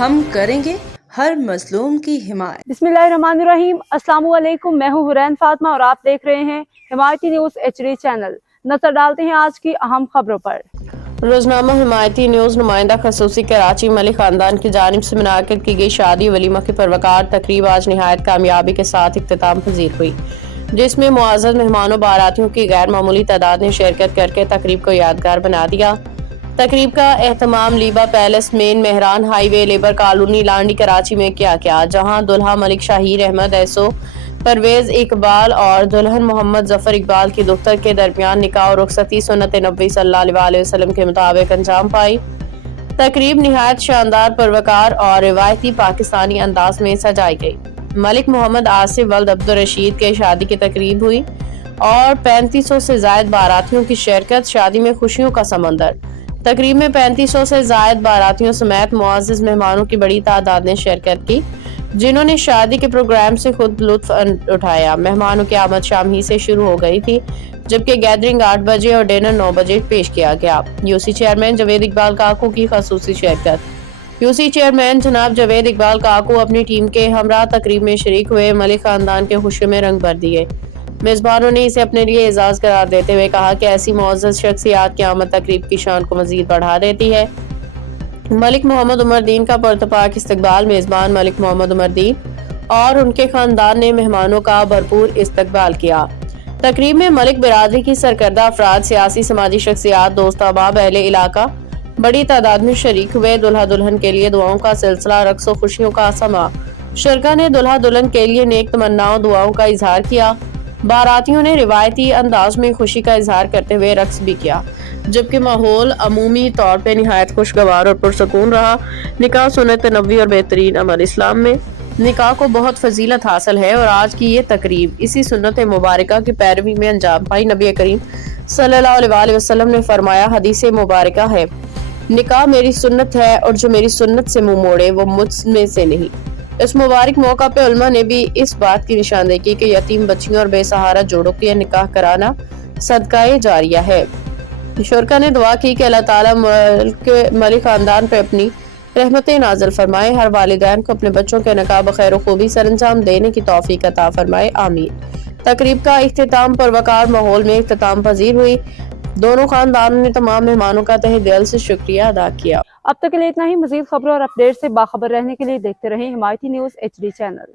ہم کریں گے ہر مظلوم کی حمایت۔ बिस्मिल्लाहिर्रहमानिर्रहीम। अस्सलाम वालेकुम। मैं हूँ हुरैन फातिमा और आप देख रहे हैं हिमायती न्यूज़ HD चैनल। नजर डालते हैं आज की अहम खबरों पर। रोजनामा हिमायती न्यूज़ नुमाइंदा खसूसी कराची मलिक खानदान की जानिब से मुनाकिद की गई शादी वलीमा की परवकार तकरीब आज निहायत कामयाबी के साथ इख्तिताम पजीर हुई, जिसमें मुआज़्ज़ज़ मेहमानों बारातियों की गैर मामूली तादाद ने शिरकत करके तकरीब को यादगार बना दिया। तकरीब का एहतमाम लीबा palace main Mehran highway labour colony Landhi Karachi में किया गया, जहां दुल्हा मलिक शाहीर अहमद ऐसो परवेज इकबाल और दुल्हन मोहम्मद जफर इकबाल की दुख्तर के दरमियान निकाह और रुखसती सुन्नत नबी सल्लल्लाहु अलैहि वसल्लम के मुताबिक अंजाम पाई। तकरीब निहायत शानदार परवकार और रिवायती पाकिस्तानी अंदाज में सजाई गई। मलिक मोहम्मद आसिफ वल्द अब्दुल रशीद के शादी की तकरीब हुई और 3500 से जायद बारातियों की शिरकत, शादी में खुशियों का समंदर। तकरीब में 3500 से जायद बारातियों समेत मुआज़्ज़ज़ मेहमानों की बड़ी तादाद ने शिरकत की, जिन्होंने शादी के प्रोग्राम से खुद लुत्फ उठाया। मेहमानों की आमद शाम ही से शुरू हो गई थी, जबकि गैदरिंग 8 बजे और डिनर 9 बजे पेश किया गया। यूसी चेयरमैन जवेद इकबाल काकू की खसूसी शिरकत। यूसी चेयरमैन जनाब जवेद इकबाल काकू अपनी टीम के हमरा तकरीब में शरीक हुए। मलिक खानदान के खुशियों में रंग भर दिए। मेज़बानों ने इसे अपने लिए एजाज करार देते हुए कहा कि ऐसी मुअज़्ज़ज़ शख्सियात की आमद तकरीब की शान को मजीद बढ़ा देती है। मलिक मोहम्मद उमर दीन का पुरतपाक इस्तकबाल। मेज़बान मलिक मोहम्मद उमर दीन और उनके खानदान ने मेहमानों का भरपूर इस्तकबाल किया। तकरीब में मलिक बिरादरी की सरकर्दा अफराद, सियासी समाजी शख्सियात, दोस्त अहबाब, अहले इलाका बड़ी तादाद में शरीक हुए। दुल्हा दुल्हन के लिए दुआओं का सिलसिला, रक्स और खुशियों का समा। शुरका ने दुल्हा दुल्हन के लिए नेक तमन्नाओं दुआओं का इजहार किया। बारातियों ने रिवायती अंदाज में खुशी का इजहार करते हुए रक्स भी किया, जबकि माहौल अमूमी तौर पर निहायत खुशगवार और पुरसकून रहा। निकाह सुन्नत नबी और बेहतरीन अमल। इस्लाम में निकाह को बहुत फजीलत हासिल है और आज की ये तकरीब इसी सुन्नत मुबारका की पैरवी में अंजाम पाई। नबी करीम सल्लल्लाहु अलैहि वसल्लम ने फरमाया, हदीस मुबारका है, निकाह मेरी सुन्नत है और जो मेरी सुन्नत से मुंह मोड़े वो मुझ में से नहीं। इस मुबारक मौका पे उलमा ने भी इस बात की निशानदेही की कि यतीम बच्चियों और बेसहारा जोड़ों के निकाह कराना सदकाए जारिया है। शुरका ने दुआ की कि अल्लाह ताला मलिक खानदान पे अपनी रहमतें नाज़िल फरमाए, हर वालिदैन को अपने बच्चों के निकाह बखैर खूबी सरअंजाम देने की तौफीक अता फरमाए, आमीन। तकरीब का इख्तिताम परवकार माहौल में इख्तिताम पजीर हुई। दोनों खानदानों ने तमाम मेहमानों का तहे दिल से शुक्रिया अदा किया। अब तक के लिए इतना ही। मजीद खबरों और अपडेट से बाखबर रहने के लिए देखते रहें हिमायती न्यूज़ HD चैनल।